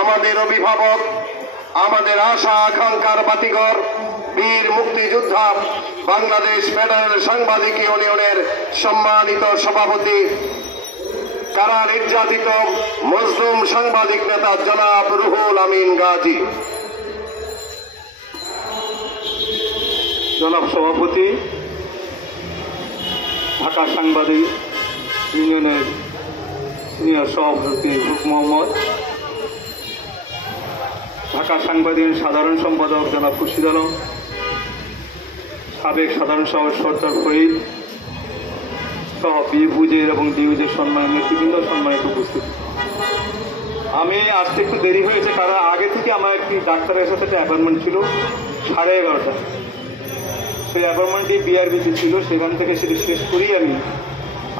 আমাদের অভিভাবক, আমাদের আশা আকাঙ্ক্ষার বাতিঘর, বীর মুক্তিযোদ্ধা, বাংলাদেশ ফেডারেল সাংবাদিক ইউনিয়নের সম্মানিত সভাপতি, কারা নির্যাতিত মজলুম সাংবাদিক নেতা জনাব রুহুল আমিন গাজী। জনাব সভাপতি, ঢাকা সাংবাদিক ইউনিয়নের সিনিয়র সভাপতি মোহাম্মদ, ঢাকা সাংবাদিক সাধারণ সম্পাদক জনাব খুরশিদ আলম, সাবেক সাধারণ সম্পাদক সরদার ফরিদ সহ বিউজের এবং ডিউজের সম্মানিত নেতৃবৃন্দ, সম্মানিত উপস্থিতি। আমি আসতে একটু দেরি হয়েছে, কারণ আগে থেকে আমার একটি ডাক্তারের সাথে একটা অ্যাপয়েন্টমেন্ট ছিল 11:30। সেই অ্যাপয়েন্টমেন্টটি বিআরবিতে ছিল, সেখান থেকে সেটি শেষ করেই আমি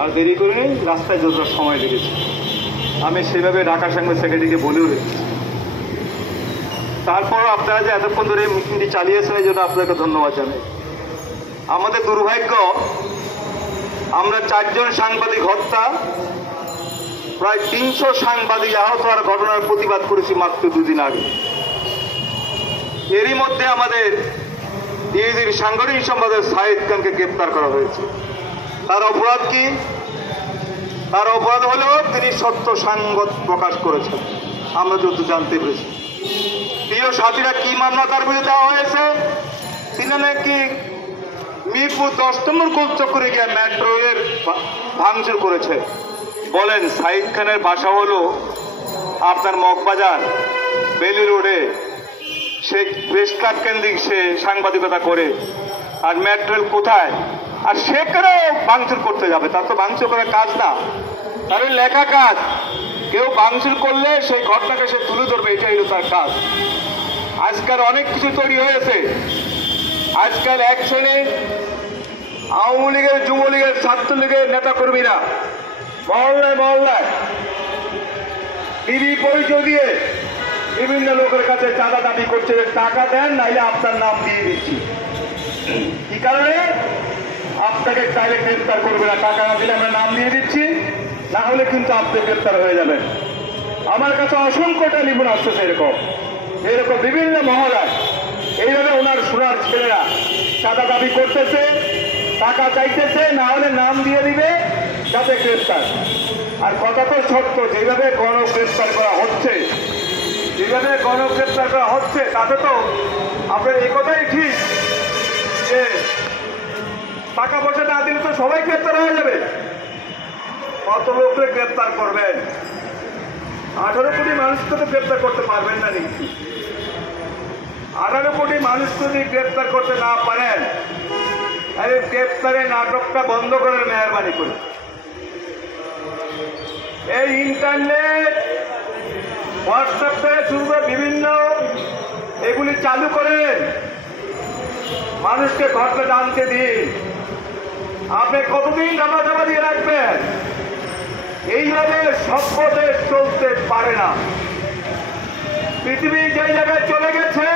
আর দেরি করে নেই, রাস্তায় যতটা সময় লেগেছে। আমি সেভাবে ঢাকা সাংবাদিক সেক্রেটারিকে বলেও রেখেছি। তারপর আপনারা যে এতক্ষণ ধরে মিটিংটি চালিয়েছেন, এই জন্য আপনাকে ধন্যবাদ জানাই। আমাদের দুর্ভাগ্য, আমরা 4 জন সাংবাদিক হত্যা, প্রায় 300 সাংবাদিক আহত হওয়ার ঘটনার প্রতিবাদ করেছি মাত্র 2 দিন আগে। এরই মধ্যে আমাদের ডিএজির সাংগঠনিক সম্পাদক সাইদ খানকে গ্রেপ্তার করা হয়েছে। তার অপরাধ কি? তার অপরাধ হলো তিনি সত্য সংবাদ প্রকাশ করেছেন, আমরা যত জানতে পেরেছি। প্রিয় সাথীরা, কি মামলা তার বিরুদ্ধে দেওয়া হয়েছে? তিনি নাকি মিরপুর 10 নম্বর গোলচক্করে গিয়ে মেট্রো রেলের ভাঙচুর করেছে। বলেন, সাইদ খানের বাসা হলো আপনার মগবাজার বেলি রোডে, সে প্রেস ক্লাব কেন্দ্রিক সে সাংবাদিকতা করে, আর মেট্রো রেল কোথায়? আর সে কেন ভাঙচুর করতে যাবে? তার তো ভাঙচুর করার কাজ না, তার লেখা কাজ। কেউ ভাঙচুর করলে সেই ঘটনাকে সে তুলে ধরবে, এটাই হলো তার কাজ। আজকাল অনেক কিছু তৈরি হয়েছে। আজকাল এক শ্রেণীর আওয়ামী লীগের, যুবলীগের, ছাত্রলীগের নেতাকর্মীরা মহল্লায় মহল্লায় টিভি পরিচয় দিয়ে বিভিন্ন লোকের কাছে চাঁদা দাবি করছে, টাকা দেন নাইলে আপনার নাম দিয়ে দিচ্ছি। কি কারণে? আপনাকে চাইলে গ্রেপ্তার করবে না, টাকা না দিলে আমরা নাম দিয়ে দিচ্ছি, না হলে কিন্তু আপনি গ্রেপ্তার হয়ে যাবেন। আমার কাছে অসংখ্য টেলিফোন আসতেছে এরকম বিভিন্ন মহলায়। এইভাবে ওনার সোনার ছেলেরা চাঁদা দাবি করতেছে, টাকা চাইতেছে, না হলে নাম দিয়ে দিবে যাতে গ্রেপ্তার। আর কথা তো সত্য, যেভাবে গণগ্রেপ্তার করা হচ্ছে, তাতে তো আপনার এই কথাই ঠিক যে টাকা পয়সা না দিলে তো সবাই গ্রেপ্তার হয়ে যাবে। কত লোককে গ্রেপ্তার করবেন? 18 কোটি মানুষকে তো গ্রেপ্তার করতে পারবেন না নাকি? 18 কোটি মানুষ যদি গ্রেপ্তার করতে না পারেন, তাহলে গ্রেপ্তারের নাটকটা বন্ধ করার মেহরবানি করে। এই ইন্টারনেট, হোয়াটসঅ্যাপ থেকে শুরু করে বিভিন্ন এগুলি চালু করেন, মানুষকে ঘটনা জানতে দিন। আপনি কতদিন ধাপা দিয়ে রাখবেন? এইভাবে সভ্য দেশ চলতে পারে না। পৃথিবী যে জায়গায় চলে গেছে,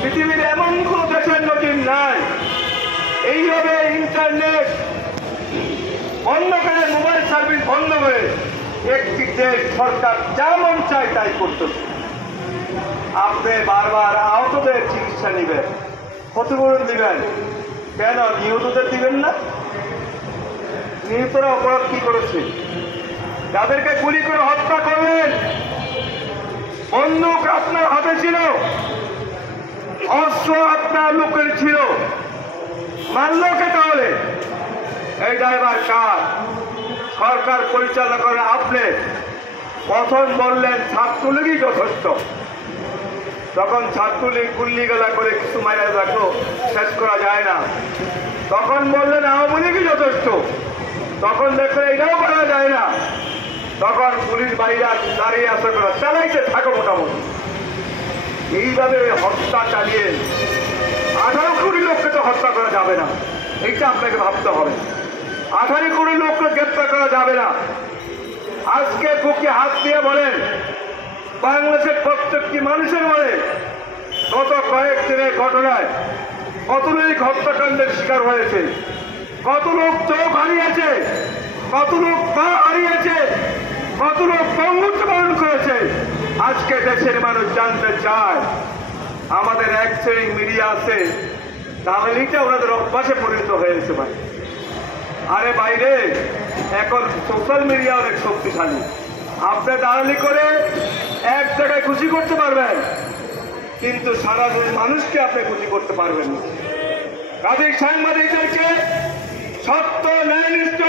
পৃথিবীর এমন কোন দেশের নজির নাই। এইভাবে ইন্টারনেট বন্ধ করে, মোবাইল সার্ভিস বন্ধ করে একটি দেশ সরকার যেমন চায় তাই করতেছে। আপনি বারবার আহতদের চিকিৎসা নেবেন, ক্ষতিপূরণ দিবেন, কেন নিহতদের দিবেন না? নিহতরা অপরাধ কি করেছে? যাদেরকে গুলি করে হত্যা করলেন, বন্দুক আপনার হাতে ছিল, অস্ত্র আপনার লোকের ছিল, মানল কে? তাহলে এই ড্রাইভার কার? সরকার পরিচালনা করে আপনি। প্রথম বললেন ছাত্রলীগই যথেষ্ট, তখন ছাত্রলীগ গুল্লি গেলা করে কিছু মাইরা রাখলো, শেষ করা যায় না। তখন বললেন আওয়ামী লীগই যথেষ্ট, তখন দেখলেন এটাও করা যায় না। তখন পুলিশ বাহিরা দাঁড়িয়ে আসা করা, চালাইতে থাকো মোটামুটি। এইভাবে হত্যা চালিয়ে 18 কোটি লোককে তো হত্যা করা যাবে না, এইটা আপনাকে ভাবতে হবে। 18 কোটি লোককে গ্রেপ্তার করা যাবে না। আজকে বুকে হাত দিয়ে বলেন, বাংলাদেশের প্রত্যেকটি মানুষের মনে গত কয়েকদিনের ঘটনায় কত লোক হত্যাকাণ্ডের শিকার হয়েছে, কত লোক চোখ হারিয়েছে, কত লোক পা হারিয়েছে, কত লোক পঙ্গুত্ব বরণ করেছে। দেশের মানুষ জানতে চায়। আমাদের এক শ্রেণী মিডিয়া আছে, দালালিটা ওনাদের অভ্যাসে পরিণত হয়েছে ভাই। আরে বাইরে এখন সোশ্যাল মিডিয়া অনেক শক্তিশালী। আপনি দালালি করে এক জায়গায় খুশি করতে পারবেন, কিন্তু সারা মানুষকে আপনি খুশি করতে পারবেন না। কাজেই সাংবাদিকদেরকে সত্য, ন্যায়নিষ্ঠ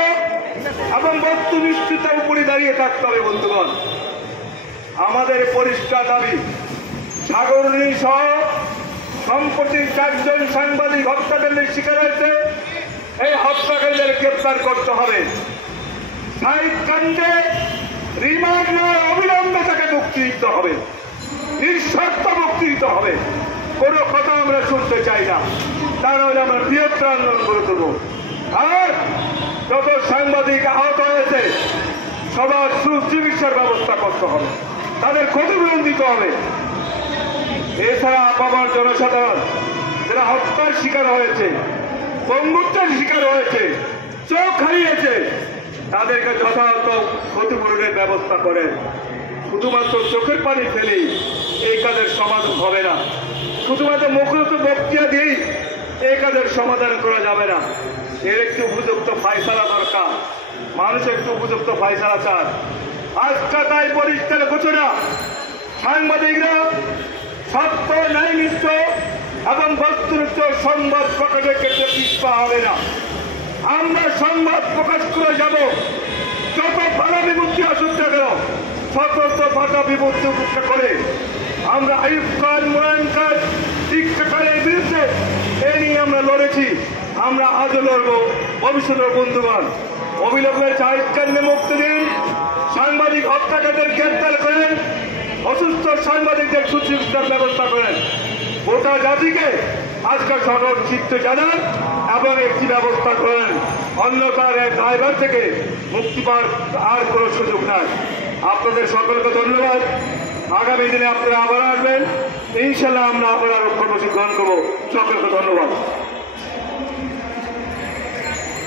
এবং বস্তুনিষ্ঠতার উপরে দাঁড়িয়ে থাকতে হবে। বন্ধুগণ, আমাদের পরিষ্কার দাবি, সাগরনী সহ সম্প্রতি 4 জন সাংবাদিক হত্যাকাণ্ডের শিকার হয়েছে। এই হত্যাকাণ্ডের গ্রেপ্তার করতে হবে। সাইদ কাণ্ডে রিমান্ড নয়, অবিলম্বে তাকে মুক্তি দিতে হবে, নিঃশর্ত মুক্তি দিতে হবে। কোনো কথা আমরা শুনতে চাই না, তা নইলে আমরা বৃহত্তর আন্দোলন করে তুলব। আর যত সাংবাদিক আহত হয়েছে সবার সুচিকিৎসার ব্যবস্থা করতে হবে, তাদের ক্ষতিপূরণ দিতে হবে। এছাড়া আপামর জনসাধারণ যারা হত্যার শিকার হয়েছে, বন্ধুত্বের শিকার হয়েছে, চোখ হারিয়েছে, তাদেরকে যথাযথ ক্ষতিপূরণের ব্যবস্থা করেন। শুধুমাত্র চোখের পানি ফেলেই এই কাজের সমাধান হবে না, শুধুমাত্র মুখরত বক্তৃতা দিয়েই এই কাজের সমাধান করা যাবে না। এর একটু উপযুক্ত ফায়সালা দরকার, মানুষ একটু উপযুক্ত ফায়সালা চান। আজকে তাই পরিষ্কার ঘোষণা, সাংবাদিকরা সত্য, ন্যায়নিষ্ঠ এবং বস্তুনিষ্ঠ সংবাদ প্রকাশের ক্ষেত্রে পিছপা হবে না। আমরা সংবাদ প্রকাশ করে যাব, যত বাধা বিপত্তি আসুক না কেন, সতর্ক বাধা বিপত্তি উপেক্ষা করে আমরা আইয়ুব খান, মোয়ায়েন খান, শিক্ষাকারের বিরুদ্ধে এ নিয়ে আমরা লড়েছি, আমরা আজও লড়ব, ভবিষ্যতের। বন্ধুগণ, অবিলম্বে সাইদ খানকে মুক্তি দিন, সাংবাদিক হত্যাকারীদের গ্রেপ্তার করেন, অসুস্থ সাংবাদিকদের সুচিকিৎসার ব্যবস্থা করেন। গোটা জাতিকে আজকে সকল চিত্ত জানান এবং একটি ব্যবস্থা করেন, অন্যতার ড্রাইভার থেকে মুক্তি পাওয়ার আর কোনো সুযোগ নাই। আপনাদের সকলকে ধন্যবাদ। আগামী দিনে আপনারা আবার আসবেন, ইনশাল্লাহ আমরা আবার আরো কর্মসূচি গ্রহণ করবো। সকলকে ধন্যবাদ।